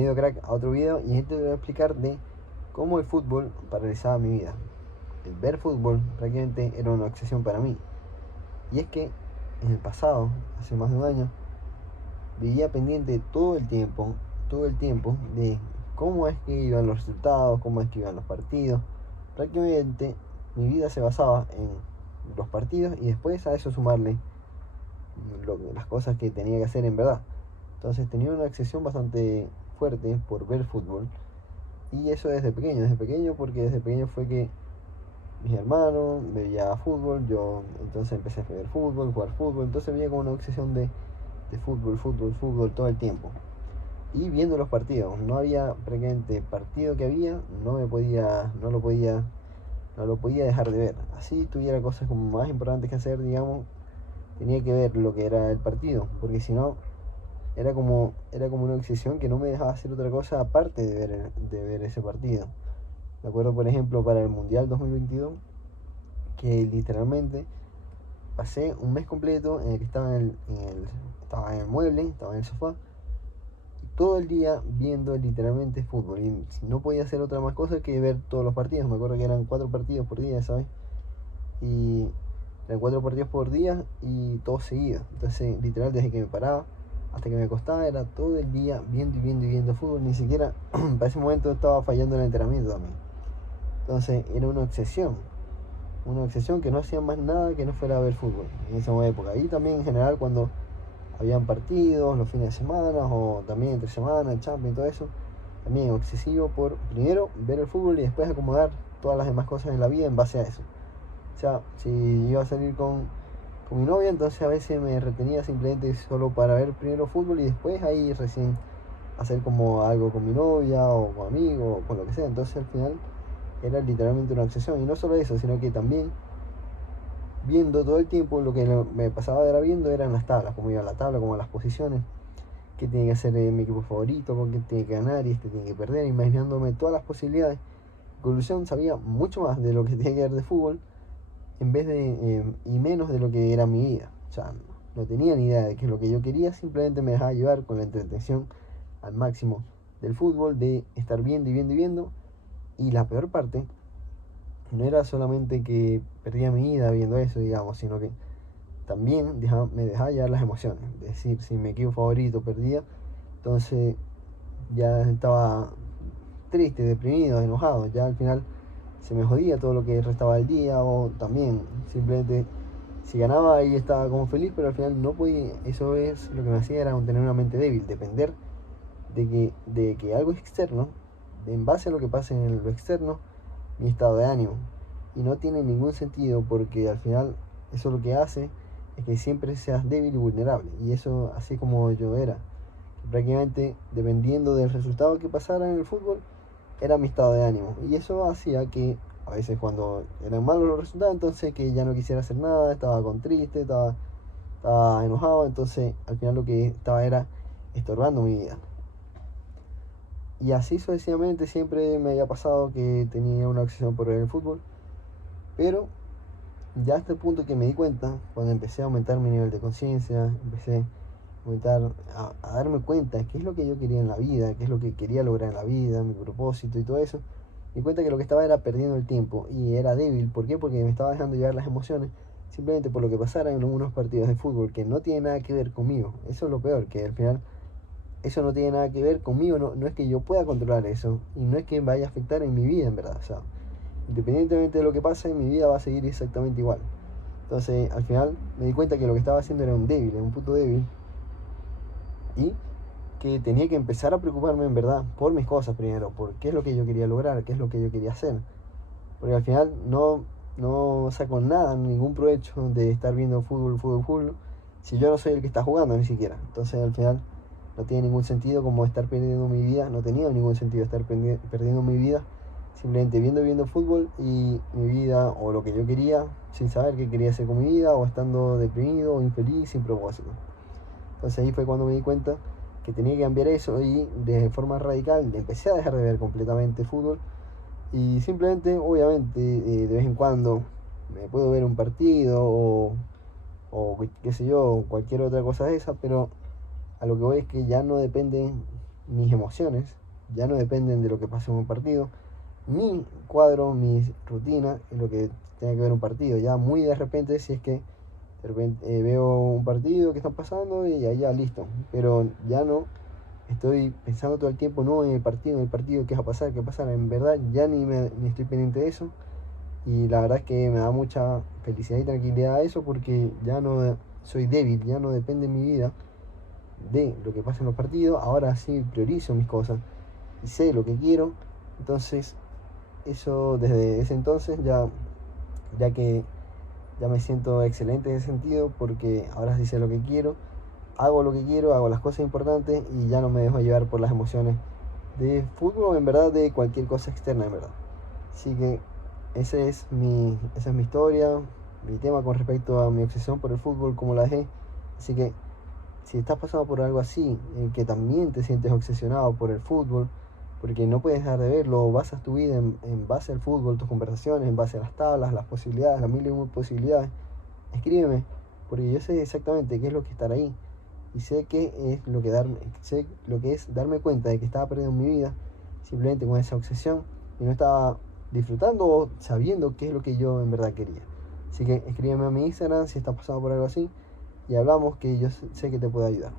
Bienvenido crack a otro video y este te voy a explicar de cómo el fútbol paralizaba mi vida. El ver fútbol prácticamente era una obsesión para mí. Y es que en el pasado, hace más de un año, vivía pendiente todo el tiempo de cómo es que iban los resultados, cómo es que iban los partidos. Prácticamente mi vida se basaba en los partidos y después a eso sumarle las cosas que tenía que hacer en verdad. Entonces tenía una obsesión bastante fuerte por ver fútbol. Y eso desde pequeño porque desde pequeño fue que mis hermanos veían fútbol, yo entonces empecé a ver fútbol, jugar fútbol, entonces venía como una obsesión de fútbol todo el tiempo. Y viendo los partidos, no había prácticamente partido que había, no lo podía dejar de ver. Así tuviera cosas como más importantes que hacer, digamos, tenía que ver lo que era el partido, porque si no era como una obsesión que no me dejaba hacer otra cosa aparte de ver ese partido. Me acuerdo, por ejemplo, para el Mundial 2022, que literalmente pasé un mes completo en el que estaba en el mueble, estaba en el sofá, todo el día viendo literalmente fútbol. Y no podía hacer otra más cosa que ver todos los partidos. Me acuerdo que eran 4 partidos por día, ¿sabes? Y eran 4 partidos por día y todos seguidos. Entonces, literal, desde que me paraba hasta que me acostaba, era todo el día viendo fútbol. Ni siquiera para ese momento estaba fallando el entrenamiento también. Entonces, era una obsesión que no hacía más nada que no fuera a ver fútbol en esa época. Y también en general cuando habían partidos los fines de semana o también entre semana, el Champions y todo eso, también obsesivo por primero ver el fútbol y después acomodar todas las demás cosas en la vida en base a eso. O sea, si iba a salir con mi novia, entonces a veces me retenía simplemente solo para ver primero fútbol y después ahí recién hacer como algo con mi novia o con amigos o con lo que sea. Entonces al final era literalmente una obsesión. Y no solo eso, sino que también viendo todo el tiempo, lo que me pasaba era viendo eran las tablas, cómo iba la tabla, cómo las posiciones, qué tiene que hacer mi equipo favorito, con qué tiene que ganar y este tiene que perder, imaginándome todas las posibilidades. En conclusión, sabía mucho más de lo que tenía que ver de fútbol en vez y menos de lo que era mi vida. O sea, no tenía ni idea de qué es lo que yo quería, simplemente me dejaba llevar con la entretención al máximo del fútbol, de estar viendo. Y la peor parte no era solamente que perdía mi vida viendo eso, digamos, sino que también me dejaba llevar las emociones. Es decir, si mi equipo favorito perdía, entonces ya estaba triste, deprimido, enojado. Ya al final se me jodía todo lo que restaba del día, o también simplemente si ganaba ahí estaba como feliz, pero al final no podía. Eso es lo que me hacía, era tener una mente débil, depender de que algo externo, en base a lo que pase en lo externo, mi estado de ánimo. Y no tiene ningún sentido porque al final eso lo que hace es que siempre seas débil y vulnerable. Y eso así como yo era. Prácticamente dependiendo del resultado que pasara en el fútbol, era mi estado de ánimo. Y eso hacía que a veces cuando eran malos los resultados, entonces que ya no quisiera hacer nada, estaba con triste, estaba enojado. Entonces al final lo que estaba era estorbando mi vida. Y así sucesivamente siempre me había pasado que tenía una obsesión por ver el fútbol. Pero ya hasta el punto que me di cuenta, cuando empecé a aumentar mi nivel de conciencia, empecé a aumentar, a darme cuenta de qué es lo que yo quería en la vida, qué es lo que quería lograr en la vida, mi propósito y todo eso, me di cuenta que lo que estaba era perdiendo el tiempo y era débil. ¿Por qué? Porque me estaba dejando llevar las emociones simplemente por lo que pasara en algunos partidos de fútbol que no tiene nada que ver conmigo. Eso es lo peor, que al final eso no tiene nada que ver conmigo, no es que yo pueda controlar eso y no es que vaya a afectar en mi vida en verdad. O sea, independientemente de lo que pase, mi vida va a seguir exactamente igual. Entonces, al final me di cuenta que lo que estaba haciendo era un débil, un puto débil. Y que tenía que empezar a preocuparme en verdad por mis cosas primero, por qué es lo que yo quería lograr, qué es lo que yo quería hacer. Porque al final no saco nada, ningún provecho de estar viendo fútbol, si yo no soy el que está jugando ni siquiera. Entonces al final no tiene ningún sentido como estar perdiendo mi vida, no tenía ningún sentido estar perdiendo mi vida simplemente viendo fútbol y mi vida o lo que yo quería sin saber qué quería hacer con mi vida o estando deprimido o infeliz sin propósito. Entonces ahí fue cuando me di cuenta que tenía que cambiar eso y de forma radical empecé a dejar de ver completamente fútbol y simplemente, obviamente, de vez en cuando me puedo ver un partido o qué sé yo, cualquier otra cosa de esa, pero a lo que voy es que ya no depende mis emociones ya no dependen de lo que pase en un partido, mi cuadro, mi rutina en lo que tenga que ver un partido. Ya muy de repente, si es que de repente veo un partido que están pasando y ya listo. Pero ya no estoy pensando todo el tiempo no en el partido, qué va a pasar, qué va a pasar. En verdad ya ni estoy pendiente de eso. Y la verdad es que me da mucha felicidad y tranquilidad eso porque ya no soy débil, ya no depende mi vida de lo que pasa en los partidos. Ahora sí priorizo mis cosas y sé lo que quiero. Entonces eso desde ese entonces ya que ya me siento excelente en ese sentido porque ahora sí sé lo que quiero, hago lo que quiero, hago las cosas importantes y ya no me dejo llevar por las emociones de fútbol o en verdad de cualquier cosa externa en verdad. Así que esa es mi historia, mi tema con respecto a mi obsesión por el fútbol, como la dejé. Así que si estás pasando por algo así, en que también te sientes obsesionado por el fútbol, porque no puedes dejar de verlo, basas tu vida en base al fútbol, tus conversaciones, en base a las tablas, las posibilidades, las mil y un posibilidades, escríbeme, porque yo sé exactamente qué es lo que estar ahí y sé lo que es darme cuenta de que estaba perdiendo mi vida simplemente con esa obsesión y no estaba disfrutando o sabiendo qué es lo que yo en verdad quería. Así que escríbeme a mi Instagram si estás pasando por algo así y hablamos que yo sé que te puedo ayudar.